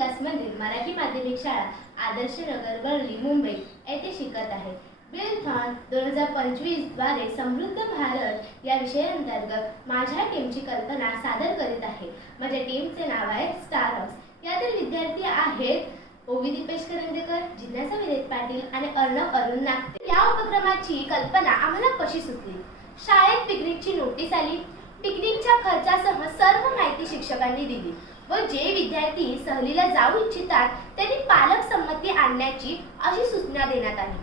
विकास मंदिर मराठी माध्यमिक शाळा आदर्श नगर वरळी मुंबई येथे शिकत आहे. बिलथॉन 2025 द्वारे समृद्ध भारत या विषयाअंतर्गत माझ्या टीमची कल्पना सादर करीत आहे. माझ्या टीमचे नाव आहे स्टार हाऊस. यातील विद्यार्थी आहेत ओवी दीपेश करंजेकर, जिज्ञासा विनीत पाटील आणि अर्णव अरुण नागते. या उपक्रमाची कल्पना आम्हाला कशी सुचली? शाळेत पिकनिकची नोटीस आली. पिकनिकच्या खर्चासह सर्व माहिती शिक्षकांनी दिली व जे विद्यार्थी सहलीला जाऊ इच्छितात त्यांनी पालक संमती आणण्याची अशी सूचना देण्यात आली.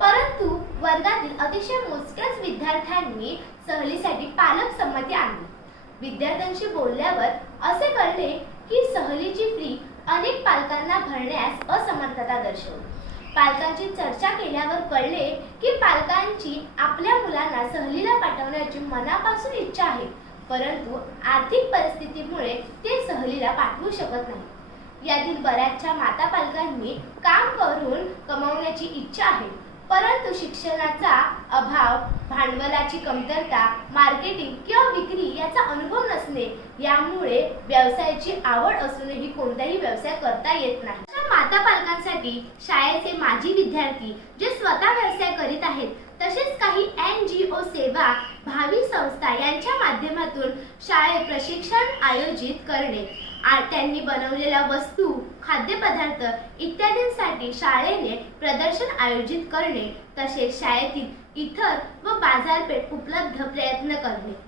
परंतु वर्गातील अतिशय मोजक्याच विद्यार्थ्यांनी सहलीसाठी पालक संमती आणली. विद्यार्थ्यांशी बोलल्यावर असे कळले की सहलीची फी अनेक पालकांना भरण्यास असमर्थता दर्शवते. पालकांची चर्चा केल्यावर कळले की पालकांची आपल्या मुलांना सहलीला पाठवण्याची मनापासून इच्छा आहे, परंतु आर्थिक परिस्थितीमुळे ते सहलीला पाठवू शकत नाही. यातील बऱ्याचशा माता पालकांनी काम करून कमावण्याची इच्छा आहे, परंतु शिक्षणाचा अभाव, भांडवलाची कमतरता, मार्केटिंग किंवा विक्री याचा अनुभव नसणे यामुळे व्यवसायाची आवड असूनही कोणताही व्यवसाय करता येत नाही. माता पालकांसाठी शाळेचे माजी विद्यार्थी जे स्वतः व्यवसाय करीत आहेत, तसेच काही NGO सेवा, भावी संस्था यांच्या माध्यमातून शाळेत प्रशिक्षण आयोजित करणे, त्यांनी बनवलेल्या वस्तू, खाद्यपदार्थ इत्यादींसाठी शाळेने प्रदर्शन आयोजित करणे, तसेच शाळेतील इतर व बाजारपेठ उपलब्ध प्रयत्न करणे.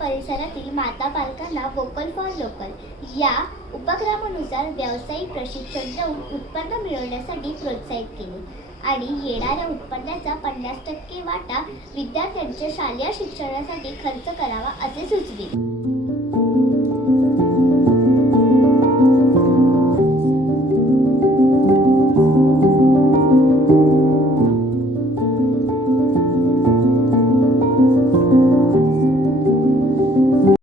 परिसरातील माता पालकांना वोकल फॉर लोकल या उपक्रमानुसार व्यावसायिक प्रशिक्षण देऊन उत्पन्न मिळवण्यासाठी प्रोत्साहित केले आणि येणाऱ्या उत्पन्नाचा 50% वाटा विद्यार्थ्यांच्या शालेय शिक्षणासाठी खर्च करावा असे सुचविले.